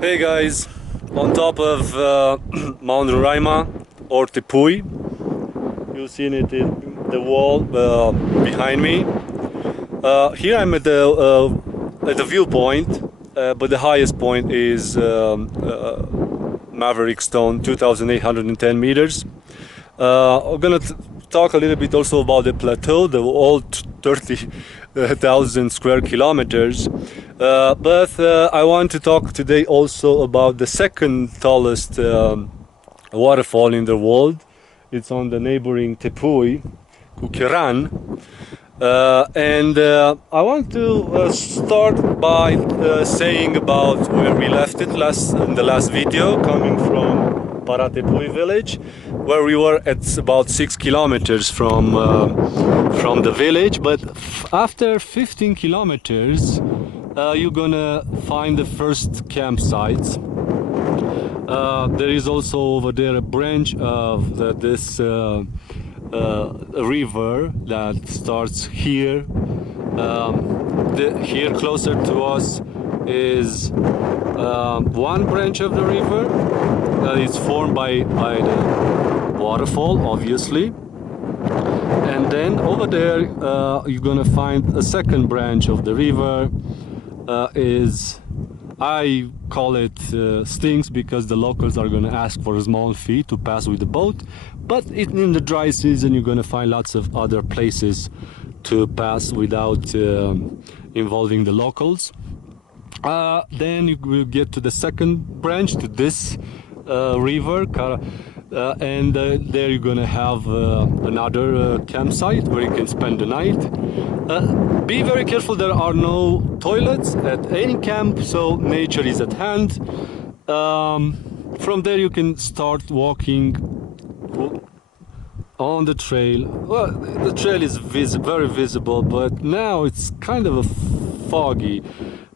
Hey guys, on top of Mount Roraima or Tepuy, you've seen it in the wall behind me. Here I'm at the viewpoint, but the highest point is Maverick Stone, 2,810 meters. I'm gonna talk a little bit also about the plateau, the whole 30,000 square kilometers. But I want to talk today also about the second tallest waterfall in the world. It's on the neighboring Tepuy, Kukenan. I want to start by saying about where we left it in the last video, coming from Tepuy village, where we were at about 6 kilometers from the village. But after 15 kilometers, you're gonna find the first campsites. There is also over there a branch of this river that starts here. Here closer to us is one branch of the river that is formed by the waterfall, obviously. And then over there you're gonna find a second branch of the river. I call it stinks because the locals are going to ask for a small fee to pass with the boat, but in the dry season you're going to find lots of other places to pass without involving the locals. Then you will get to the second branch, to this river, and there you're gonna have another campsite where you can spend the night. Be very careful, there are no toilets at any camp, so nature is at hand. From there you can start walking on the trail. Well, the trail is very visible, but now it's kind of foggy.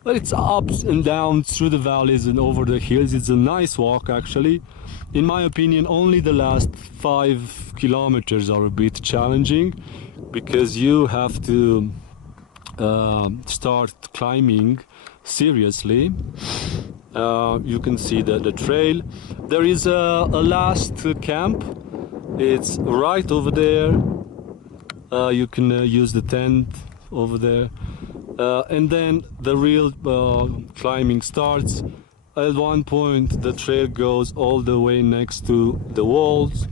But it's ups and downs through the valleys and over the hills. It's a nice walk, actually. In my opinion, only the last 5 kilometers are a bit challenging because you have to start climbing seriously. You can see the trail. There is a last camp. It's right over there. You can use the tent over there. And then the real climbing starts. At one point the trail goes all the way next to the walls,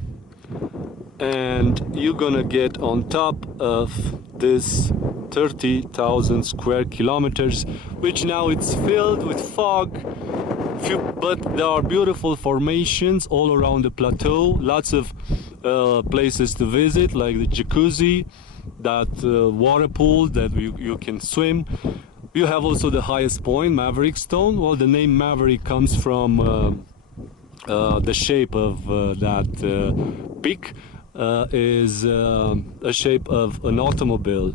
and you're gonna get on top of this 30,000 square kilometers, which now it's filled with fog, but there are beautiful formations all around the plateau, lots of places to visit, like the jacuzzi, that water pool that you can swim. You have also the highest point, Maverick Stone. Well, the name Maverick comes from the shape of that peak is a shape of an automobile.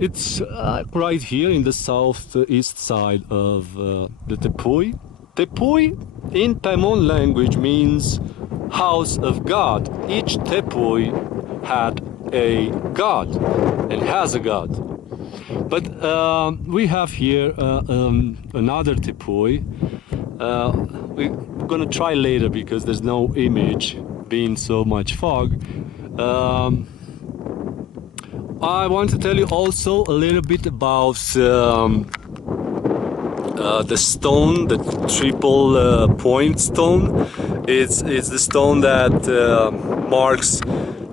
It's right here in the southeast side of the Tepuy. Tepuy in Paimon language means house of God. Each Tepuy had a god and has a god. But we have here another Tepuy. We're gonna try later because there's no image, being so much fog. I want to tell you also a little bit about the stone, the triple point stone. It's the stone that marks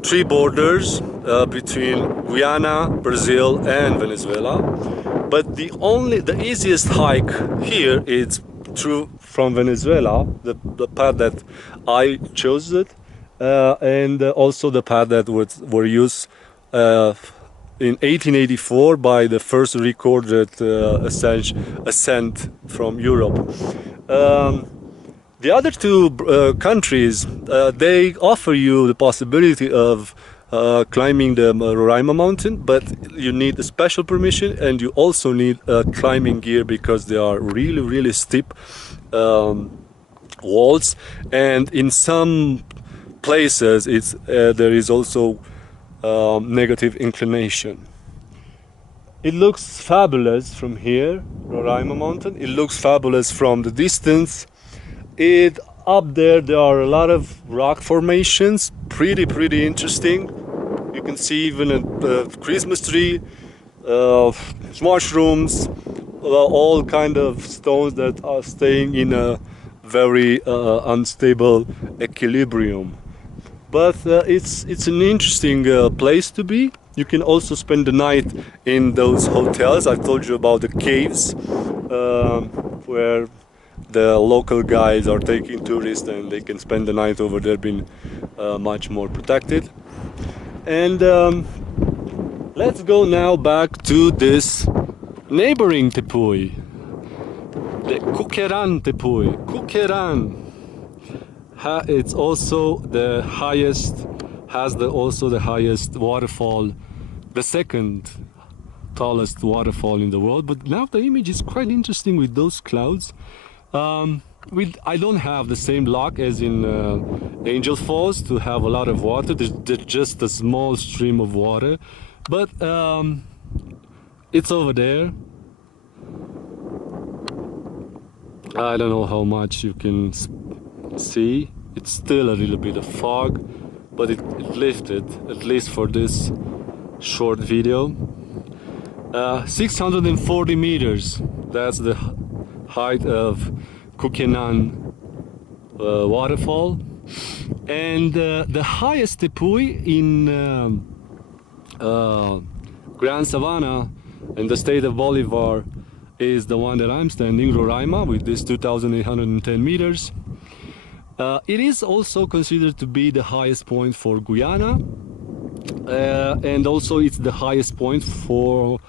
3 borders between Guyana, Brazil and Venezuela. But the easiest hike here is through from Venezuela, the path that I chose it, and also the path that were used in 1884 by the first recorded ascent from Europe. The other 2 countries, they offer you the possibility of climbing the Roraima mountain, but you need a special permission, and you also need climbing gear because they are really steep walls, and in some places there is also negative inclination. It looks fabulous from here, Roraima Mountain. It looks fabulous from the distance. Up there are a lot of rock formations, pretty interesting. You can see even a Christmas tree, mushrooms, all kind of stones that are staying in a very unstable equilibrium. But it's an interesting place to be. You can also spend the night in those hotels. I told you about the caves where the local guides are taking tourists and they can spend the night over there, being much more protected. And let's go now back to this neighboring Tepuy, the Kukenan Tepuy. Kukenan, it's also the highest, also the highest waterfall, the second tallest waterfall in the world. But now the image is quite interesting with those clouds. I don't have the same luck as in Angel Falls to have a lot of water. There's just a small stream of water, but it's over there. I don't know how much you can see. It's still a little bit of fog, but it lifted, at least for this short video. 640 meters, that's the height of Kukenan waterfall. And the highest Tepuy in Grand Savannah in the state of Bolivar is the one that I'm standing, Roraima, with this 2,810 meters. It is also considered to be the highest point for Guyana, and also it's the highest point for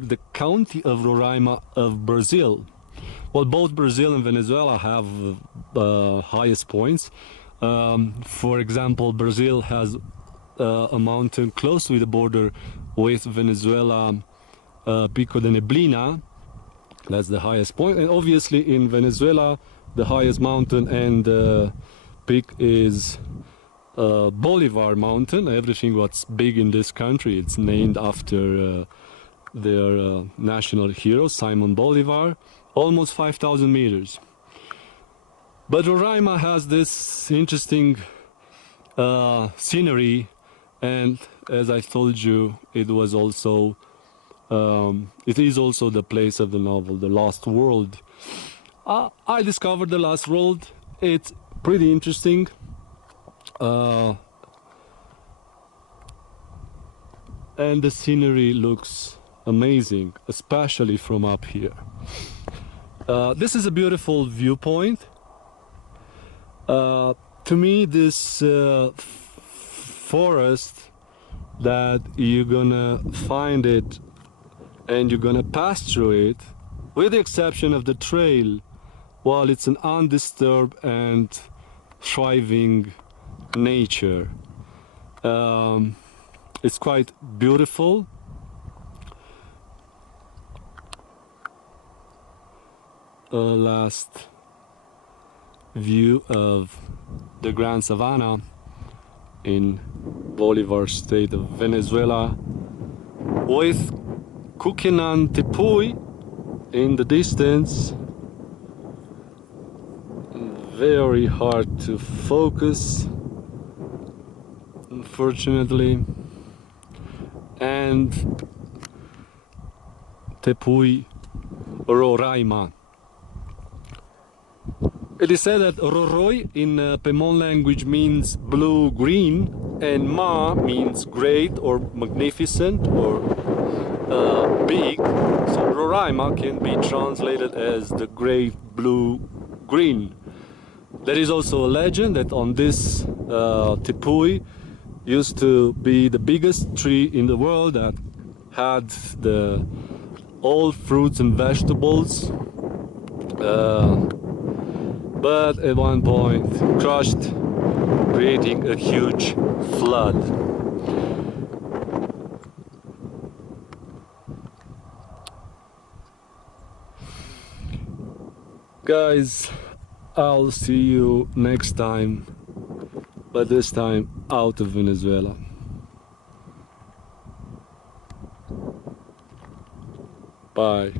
the county of Roraima of Brazil. Well, both Brazil and Venezuela have highest points. For example, Brazil has a mountain close to the border with Venezuela, Pico de Neblina. That's the highest point. And obviously in Venezuela, the highest mountain and peak is Bolivar Mountain. Everything what's big in this country, it's named after their national hero, Simon Bolivar. Almost 5,000 meters. But Roraima has this interesting scenery, and as I told you, it was also it is also the place of the novel, The Lost World. I discovered The Lost World. It's pretty interesting. And the scenery looks amazing, especially from up here. This is a beautiful viewpoint. To me, this forest that you're gonna find it and you're gonna pass through it, with the exception of the trail, well, it's an undisturbed and thriving nature. It's quite beautiful. Last view of the Grand Savannah in Bolivar state of Venezuela, with Kukenan Tepuy in the distance. Very hard to focus, unfortunately. And Tepuy, Roraima. It is said that Roroi in Pemon language means blue-green, and Ma means great or magnificent or big. So Roraima can be translated as the great blue-green. There is also a legend that on this Tepuy used to be the biggest tree in the world that had all fruits and vegetables. But at one point crushed, creating a huge flood. Guys, I'll see you next time, but this time out of Venezuela. Bye.